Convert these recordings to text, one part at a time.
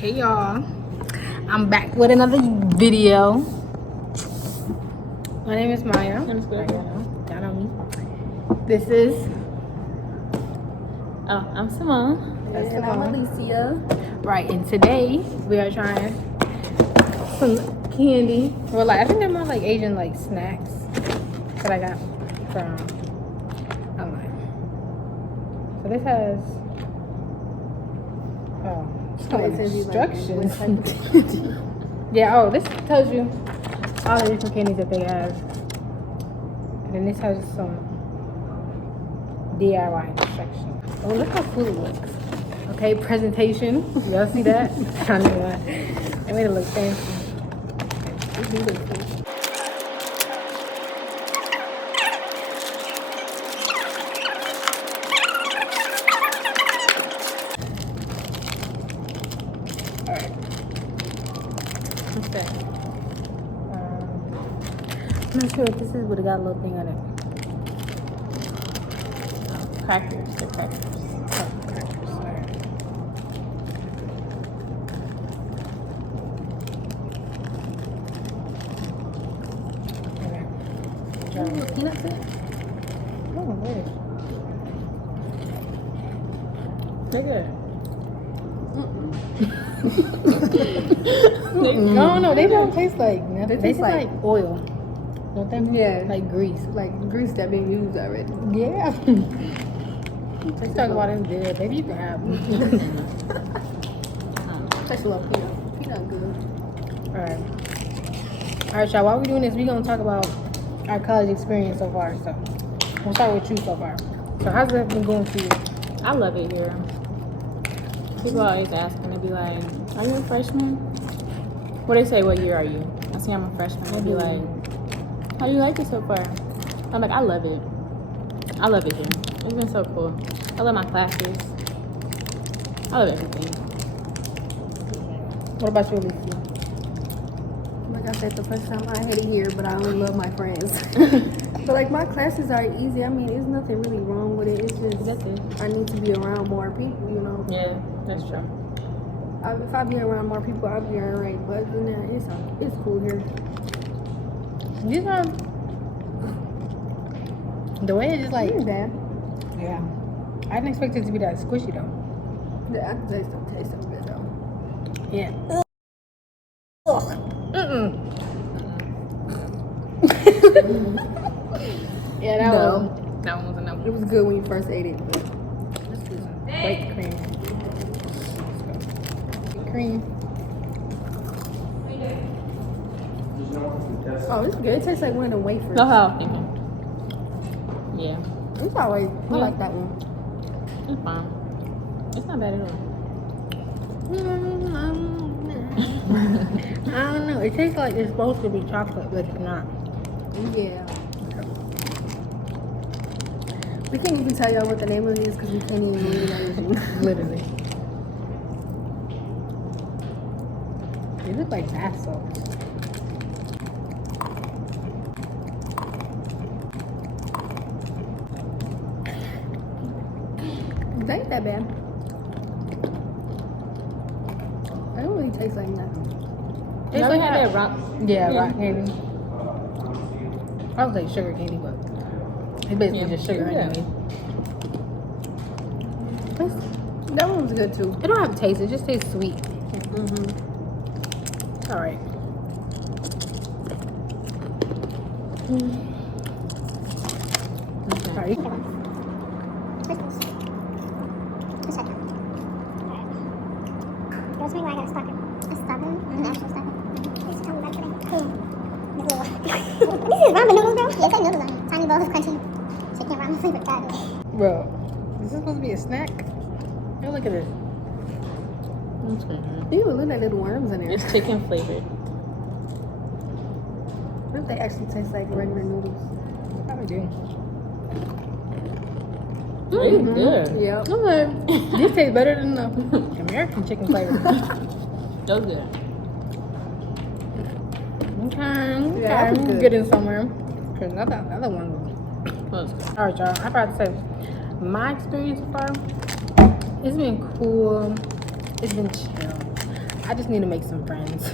Hey y'all, I'm back with another video. My name is Maya. Y'all know me. This is I'm Simone. and I'm Alicia. Right, and today we are trying some candy. Well, like I think they're more like Asian like snacks that I got from online. So this has instructions. Yeah, oh, this tells you all the different candies that they have. And then this has some DIY instructions. Oh, look how cool it looks. Okay, presentation. Y'all see that? I don't know why. I made it look fancy. It do look cool. Alright. What's that? I'm not sure if this is, but it got a little thing on it. Crackers. They're crackers. Oh, crackers. Alright. Okay. Peanuts in it? Oh, wait. They're good. No, they don't taste like nothing. They They taste taste like oil. Don't they? Yeah. Like grease. Like grease that been used already. Yeah. Let's talk about it good. Baby, you can have them. Tastes a little peanut. Peanut good. Alright, y'all. While we're doing this, we're going to talk about our college experience so far. So, we'll start with you so far. So, how's that been going for you? I love it here. People always asking, they be like, are you a freshman? Well, they say, what year are you? I say I'm a freshman. They be like, how do you like it so far? I'm like, I love it. I love it here. It's been so cool. I love my classes. I love everything. What about you, Alicia? Like I said, the first time I had it here, but I only love my friends. But like my classes are easy. I mean, there's nothing really wrong with it. It's just That's it. I need to be around more people, you know. Yeah, that's true. If I be around more people, I'll be alright. But other than that, it's cool here. These are... The way it is like... Ain't bad. Yeah. I didn't expect it to be that squishy, though. Yeah, I taste so good though. Yeah. Ugh. Mm-mm. Yeah, that That one was enough. It was good when you first ate it, but white cream. Cream. oh, it's good. It tastes like one of the wafers. Go how I'm thinking. Yeah, It's alright. I like that one. it's fine. It's not bad at all. I don't know. It tastes like it's supposed to be chocolate, but it's not. Yeah. We can't even tell y'all what the name of it is because we can't even read anything. Literally. They look like bath salts. It ain't that bad. It don't really taste like nothing. It's Y'all like had that rock. Yeah, Yeah. rock candy. I was like sugar candy, but it's basically Yeah. just sugar Yeah. anyway. That one was good too. It don't have a taste. It just tastes sweet. Mm-hmm. All right. Sorry. There's me where I got a stuffing. A stuffing? An actual stuffing. It's coming back today. This is ramen noodles, bro? Yeah, it's like noodles on it. Tiny bowls of crunchy chicken ramen flavored. God. Bro, is this supposed to be a snack? Oh, look at this. That's good. You even look like little worms in there. It's chicken flavored. What if they actually taste like regular noodles? Probably do. It's good. Yep. Okay. This tastes better than the American chicken flavor. That was good. Okay. Yeah, that's I'm good. getting somewhere. Because the other one was... That was good. Alright, y'all. I'm about to say, my experience so far, it's been cool. It's been chill. I just need to make some friends,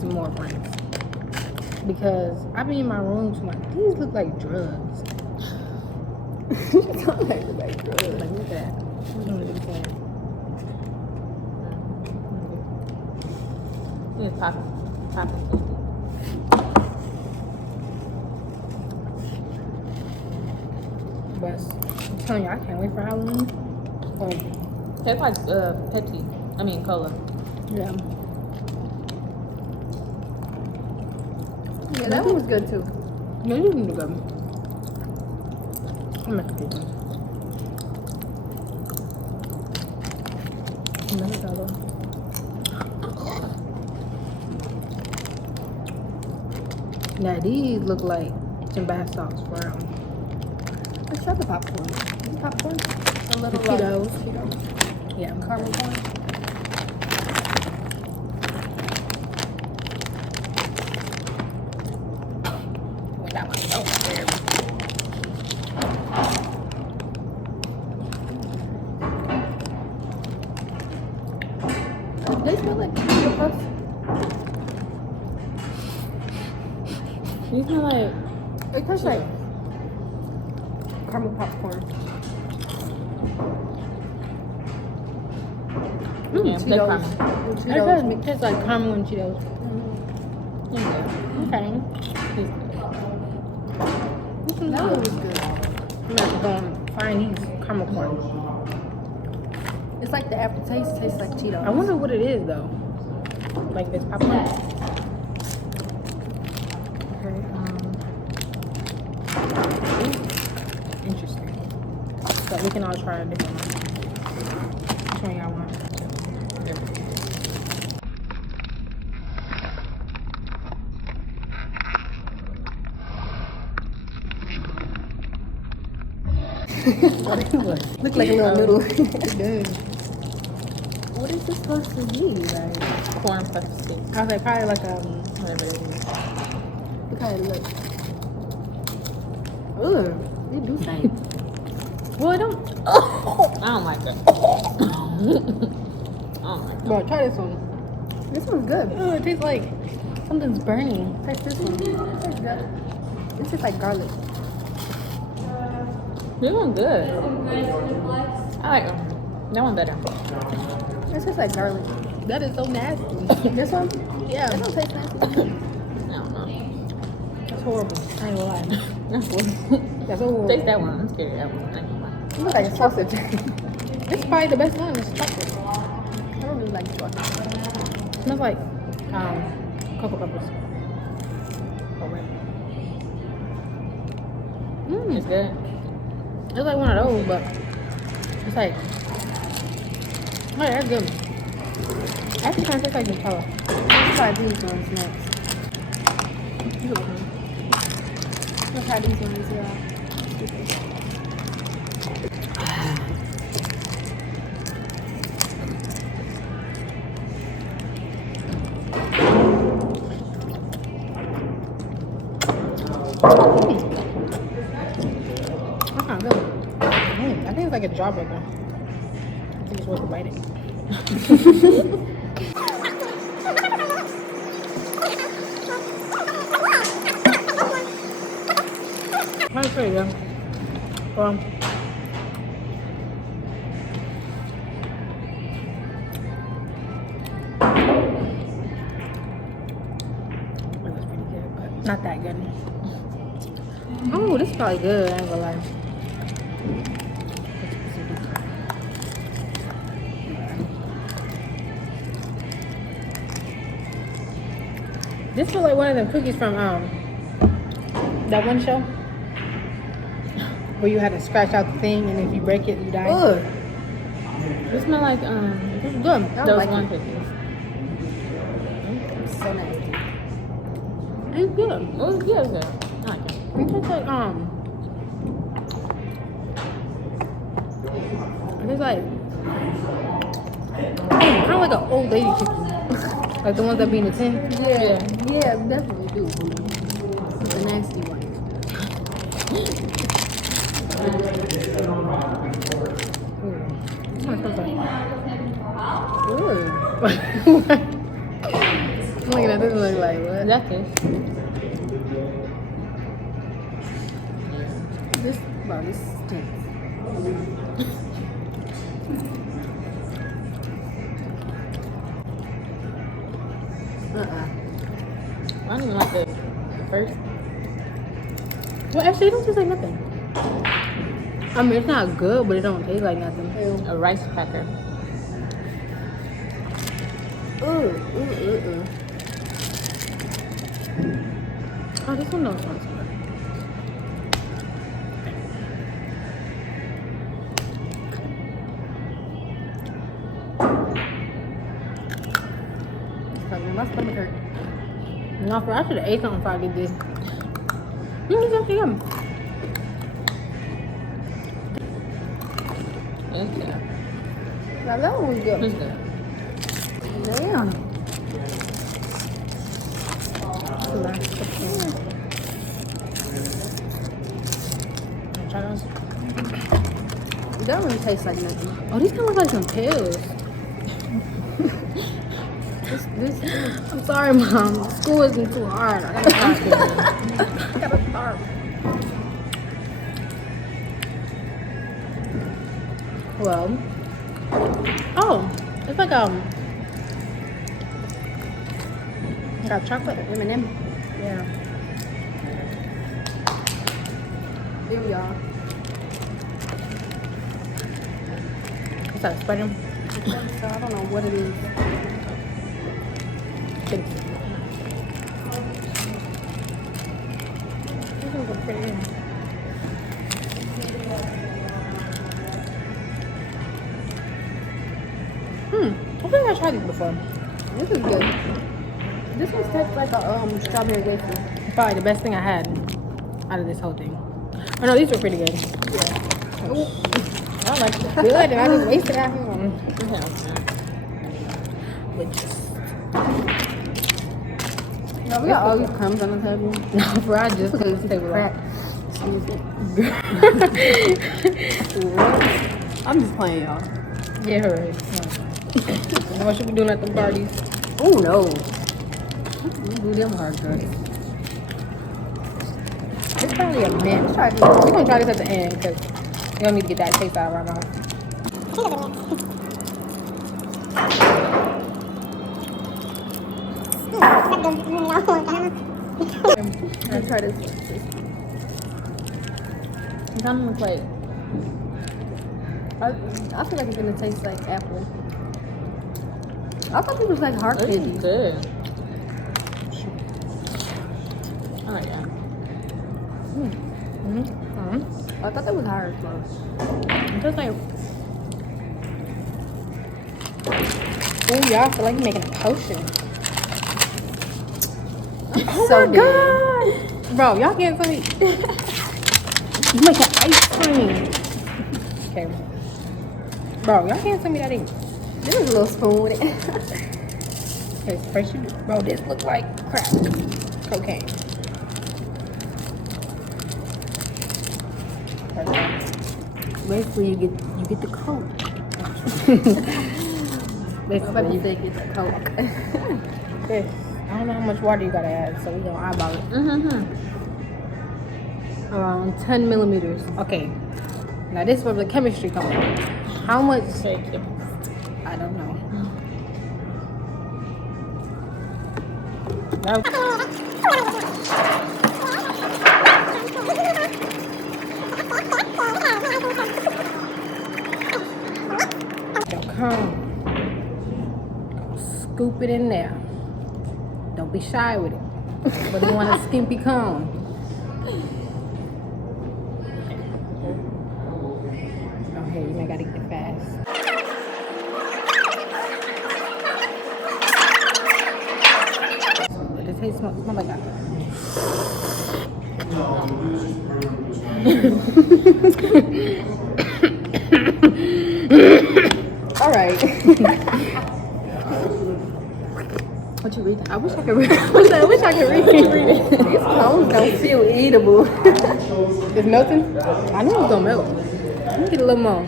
some more friends. Because I be in my room too much. These look like drugs. It's not like it's like Like, good. look at that. It's popping. But I'm telling you, I can't wait for Halloween. Tastes like Pepsi. I mean cola. Yeah. Yeah, that one was good too. Yeah, you need to go. I'm at the kitchen. Now these look like some bath salts for Let's try the popcorn. Is it popcorn? A little Cheetos. Cheetos. Yeah. Caramel corn. Well, that one's so weird. They smell like Cheeto Puffs. You smell like It tastes like caramel popcorn. yeah, they Cheetos. caramel. And It Cheetos. does make taste like caramel and Cheetos. Yeah. Okay. That one was good. I'm about to go and find these caramel corn. It's like the aftertaste tastes like Cheetos. I wonder what it is though. Like this popcorn. Okay. Interesting. So we can all try a different one. Which one y'all want? Look like a little noodle. It does. What is this supposed to be? Like, Corn puff stick. I was like probably like Whatever it is. look how it looks. Ugh, they do stink. well, I don't. I don't like that. I don't like that. Bro, try this one. This one's good. Oh, it tastes like something's burning. Taste this one. Tastes good. This tastes like garlic. This one's good. I like that one better. This tastes like garlic. That is so nasty. This one? Yeah, This one tastes nasty. I don't know. that's horrible. I ain't gonna lie. That's what. That's so horrible. Taste that one. I'm scared of that one. I ain't gonna lie. It looks like a sausage. It's probably the best one. It's chocolate. I don't really like chocolate. It smells like cocoa peppers. It's good. It's like one of those, but it's like, oh, yeah, that's good. Actually, kind of tastes like Nutella. Let's try these ones next. Let's try these ones, y'all. That's not good. I think it's like a jawbreaker. I think it's worth biting. That's pretty good. Well, that's pretty good, but not that good. Oh, this is probably good. I ain't gonna lie. This feels like one of them cookies from that one show where you had to scratch out the thing and if you break it, you die. Ugh, It smell like This is good. I don't those like one it. cookies. It's so nasty. It's good. It was good. I like it. It tastes like it's like kind of like an old lady cookie, like the ones that be in the tin. Yeah, yeah, definitely do. It's a nasty one. This one smells like. Ugh. I'm looking at this one like, what? Is that this? This, bro, this stinks. I don't even like the first. Well, actually, it don't taste like nothing. I mean, it's not good, but it don't taste like nothing. A rice cracker. Oh, this one don't sound so good. My stomach hurt. No, for I should have ate something before I did this. It's actually yum. It's good. Now that one was good. It's good. Damn. Try those. It don't really taste like nothing. Oh, these kind of look like some pills. This I'm sorry, Mom. School isn't too hard. I gotta start. Well, oh, it's like got chocolate M&M. Yeah. here we are. What's that? Spreading? So I don't know what it is. These ones are pretty. I think I tried these before. This is good. This one tastes like a strawberry wafer. Probably the best thing I had out of this whole thing. Oh no, these were pretty good. Yeah. Ooh. I like it. Good, and I just wasted out here on which. No, we got all these crumbs on the table. No, for I just couldn't stay with Crap. that. Excuse me. I'm just playing, y'all. Yeah, right. No. What should we doing at the parties? Oh no. We do them hard drugs. It's probably a mint. Let's try this. We're gonna try this at the end because we don't need to get that taste out of our mouth. Let's try this. It's on the plate. I feel like it's gonna taste like apple. I thought it was like hard This candy. is good. I like that. I thought that was hard close. It's just like, oh, y'all feel like you're making a potion. Oh So my good. god, bro, y'all can't tell me. You making ice cream. Okay, bro, y'all can't tell me that ain't. There was a little spoon with it. Okay, first you, bro, this look like crack cocaine. Basically, you get the coke. Basically, You say get the coke. this. I don't know how much water you gotta add, so we gonna eyeball it. Around 10 millimeters. Okay. Now this is where the chemistry comes in. How much? Shake it. I don't know. Come. Scoop it in there. Don't be shy with it. But you want a skimpy cone. Oh, hey, you gotta get fast. But the taste smells like that. All right. What you reading? I wish I could read. I wish I could read it. These cones don't feel eatable. It's melting? I knew it was gonna melt. Let me get a little more.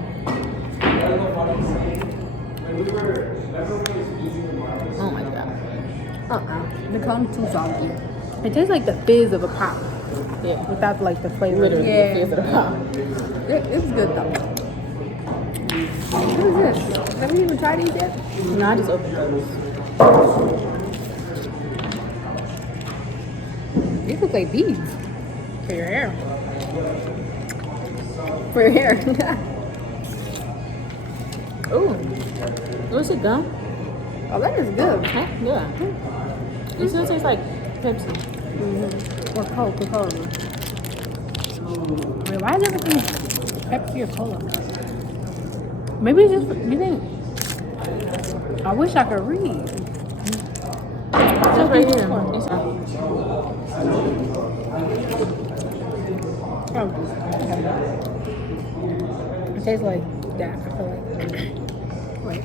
Oh my god. The cone too salty. It tastes like the fizz of a pop Yeah. without like the flavor. Literally. Yeah. The fizz of the pop. It's good though. What is this? Have you even tried these yet? No, I just opened those. These look like beads for your hair. For your hair. Ooh. What's it gum? Oh, that is good. Huh? Yeah. It still tastes like Pepsi. Or Coke or Cola. Wait, why is everything Pepsi or Cola? Maybe it's just, you think? I wish I could read. It's just right here. It's Oh, okay. It tastes like that, I feel like. Wait.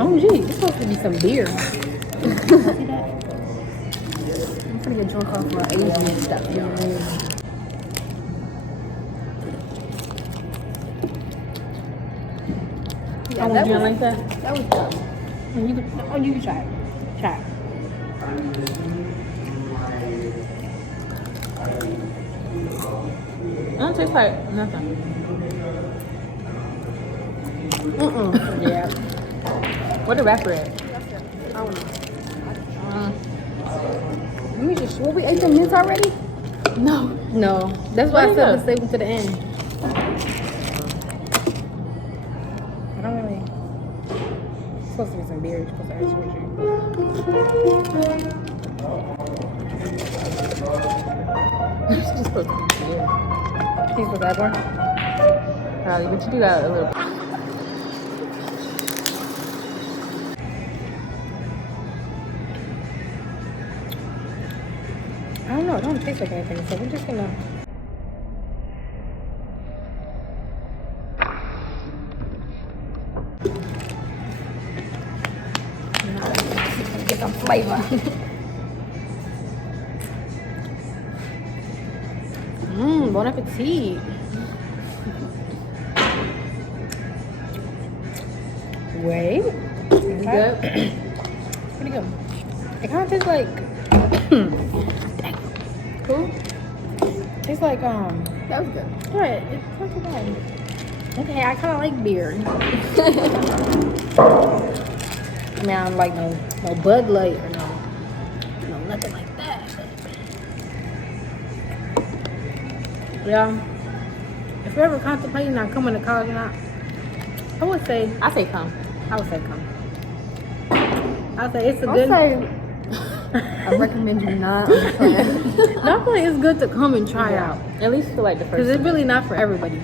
Oh, gee, it's supposed to be some beer. See that? I'm gonna get drunk off my Asian stuff. Yeah, you don't like that? that was dumb. And you can try it. Try it. It don't taste like nothing. Yeah. What the wrapper at? I don't know. Let me just. Well, we ate the mints already? No. No, that's why I What said is let's save them to the end. I don't really. It's supposed to be some beer. You're supposed to actually drink. It's just supposed to be here. He's supposed to have one. Probably, but you do got a little. I don't know. It don't taste like anything, so we're just gonna. Get some flavor. Bon appetit. Wait. Is it good? It's pretty good. It kind of tastes like. Cool. Tastes like That was good. What? It's not too bad. Okay, I kind of like beer. I mean, I don't like no Bud Light or no nothing like that. But, yeah, if you're ever contemplating on coming to college or not, I would say I say come. come. I would say it's a I'll good. say I recommend you not understand. No, I feel like it's good to come and try out At least for like the because first. it's really not for everybody.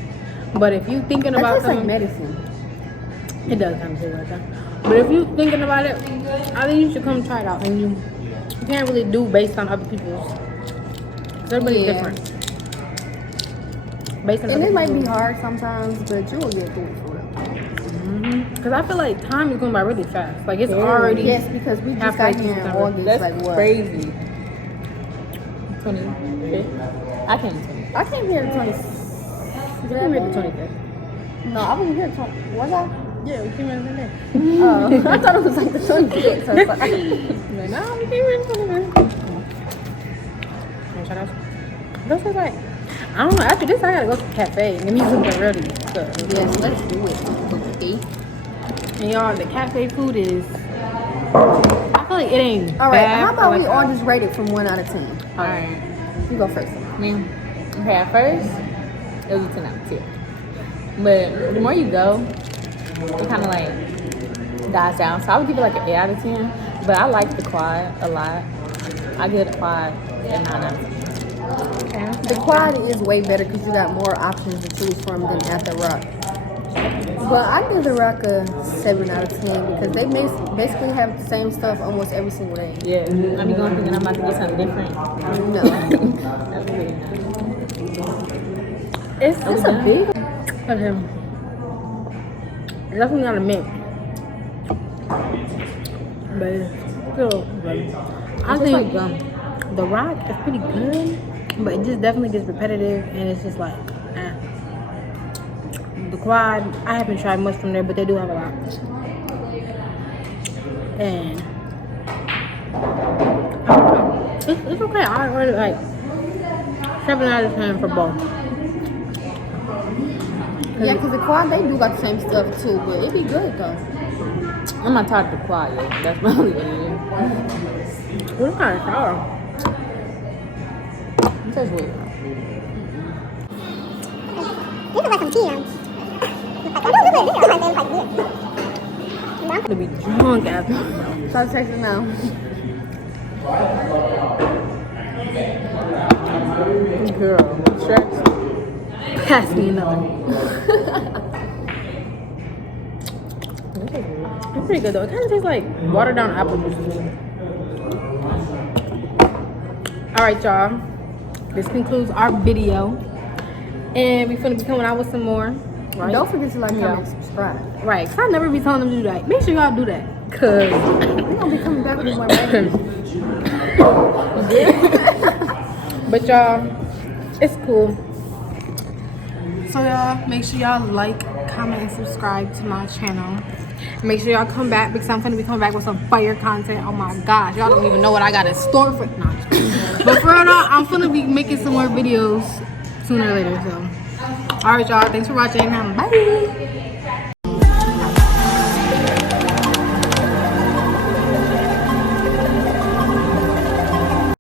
But if you thinking That about tastes like coming, medicine. it does kind of taste like that. But if you thinking about it, I think you should come try it out. And you can't really do based on other people's. 'Cause everybody's Yeah. different. Based on And other it might be people's- hard sometimes, but you will get through it for it. Cause I feel like time is going by really fast. Like it's already. Yes, because we just halfway got through here in September. August. That's like what? crazy. 25th. I came in 20. I came here 20. We came here the 25th. No, I was here 20. Was I? Yeah, we came here the day. Oh, I thought it was like the 26th. So it's like, Like, no, we came here the 25th. Wanna try those? Those are like, I don't know. After this, I gotta go to the cafe and get me something ready. So, yes, let's do it. Okay. and y'all, the cafe food is. I feel like it ain't. All right. bad How for, about like, we all just rate it from 1 out of 10? Alright. You go first. Me. Okay, at first, it was a 10 out of 10. But the more you go, it kind of like dies down. So I would give it like an 8 out of 10. But I like the quad a lot. I give it a quad a 9 out of 10. The quad is way better because you got more options to choose from than at the Rock. But I give the Rock a 7 out of 10 because they basically have the same stuff almost every single day. Yeah, I be going thinking I'm about to get something different. No. That's really nice. It's we a done? big. Okay. Definitely not a mint. But it's still good. I It's think like gum. The Rock is pretty good, but it just definitely gets repetitive and it's just like, Quad, I haven't tried much from there, but they do have a lot. And I don't know. It's okay. I really like 7 out of 10 for both. Yeah, because the quad, they do got the same stuff too, but it be good though. I'm not talking to quiet. That's my only issue. What kind of sour? It tastes weird. This is like some tea, like, oh, this is like good. I'm gonna be drunk after. So taste it now. Girl, stress. Pass me another. It's pretty good though. It kind of tastes like watered down apple juice. Alright, y'all. This concludes our video. And we're gonna be coming out with some more. Right? Don't forget to like, comment, and subscribe. Right, because I never be telling them to do that. Make sure y'all do that. Because We're gonna be coming back with more videos. but y'all, it's cool. So y'all, make sure y'all like, comment, and subscribe to my channel. Make sure y'all come back because I'm gonna be coming back with some fire content. Oh my gosh, y'all don't even know what I got in store for. Nah, but for real, I'm gonna be making some more videos sooner or later. So, all right, y'all. Thanks for watching. Bye.